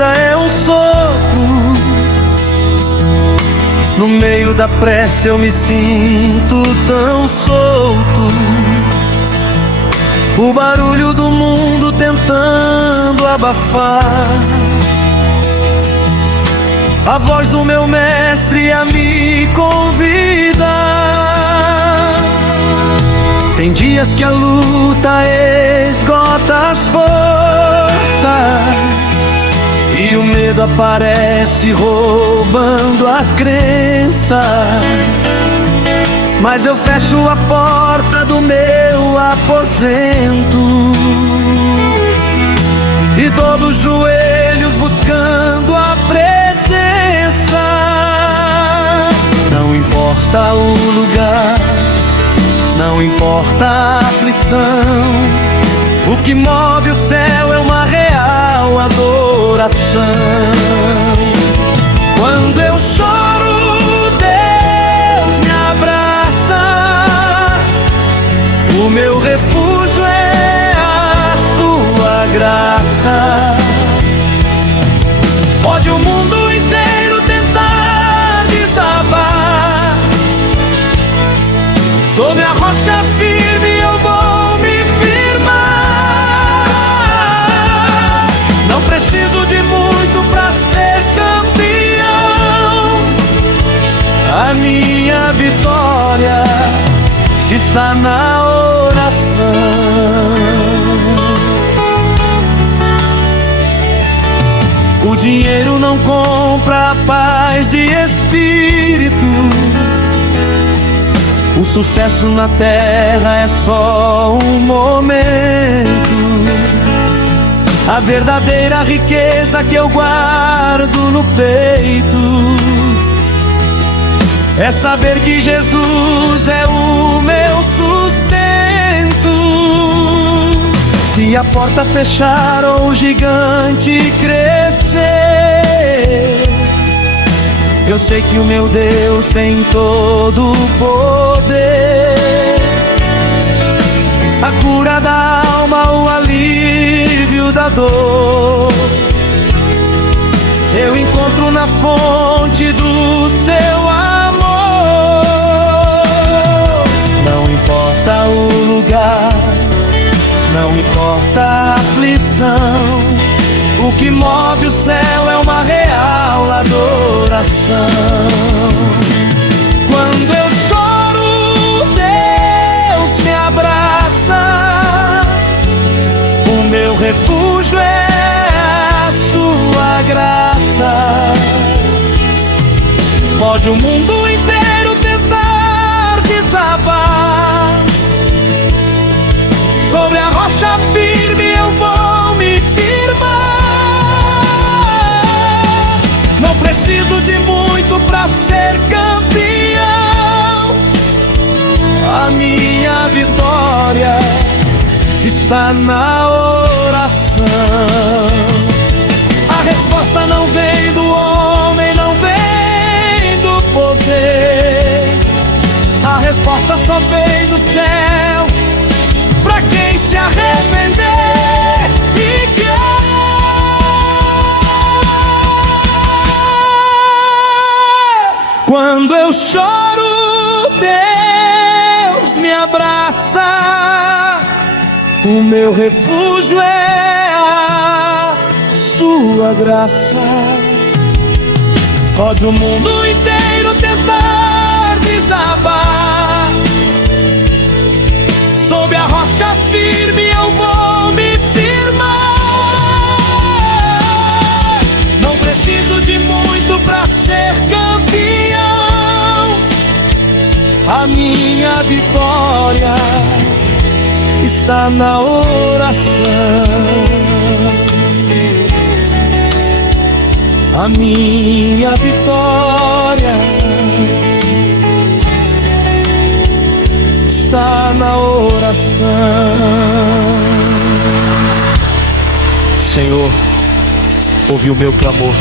vida é um sopro. No meio da prece eu me sinto tão solto. O barulho do mundo tentando abafar a voz do meu mestre a me convidar. Tem dias que a luta esgota as forças e o medo aparece roubando a crença. Mas eu fecho a porta do meu aposento e dobro os joelhos buscando a presença. Não importa o lugar, não importa a aflição, o que move o céu é uma real adoração. Quando eu choro, Deus me abraça. O meu refúgio é a sua graça. Pode o mundo inteiro tentar desabar, sobre a rocha firme eu vou me firmar. Não preciso de muito pra ser campeão. A minha vitória está na oração. O dinheiro não compra a paz de espírito. O sucesso na terra é só um momento. A verdadeira riqueza que eu guardo no peito é saber que Jesus é o meu sustento. Se a porta fechar ou o gigante crescer, eu sei que o meu Deus tem todo o poder. A cura da alma, o alívio da dor, eu encontro na fonte do seu amor. Não importa o lugar, não importa a aflição, o que move o céu é uma real adoração. Quando eu choro, Deus me abraça. O meu refúgio é a sua graça. Pode o mundo inteiro tentar desabar, sobre a rocha firme eu vou me firmar. Não preciso de muito pra ser campeão. A minha vitória está na oração. A resposta não vem do homem, não vem do poder. A resposta só vem do céu pra quem se arrepender e quer. Quando eu choro, Deus me abraça. O meu refúgio é a sua graça. Pode o mundo inteiro tentar desabar, sob a rocha firme eu vou me firmar. Não preciso de muito pra ser campeão. A minha vitória está na oração. A minha vitória está na oração. Senhor, ouve o meu clamor.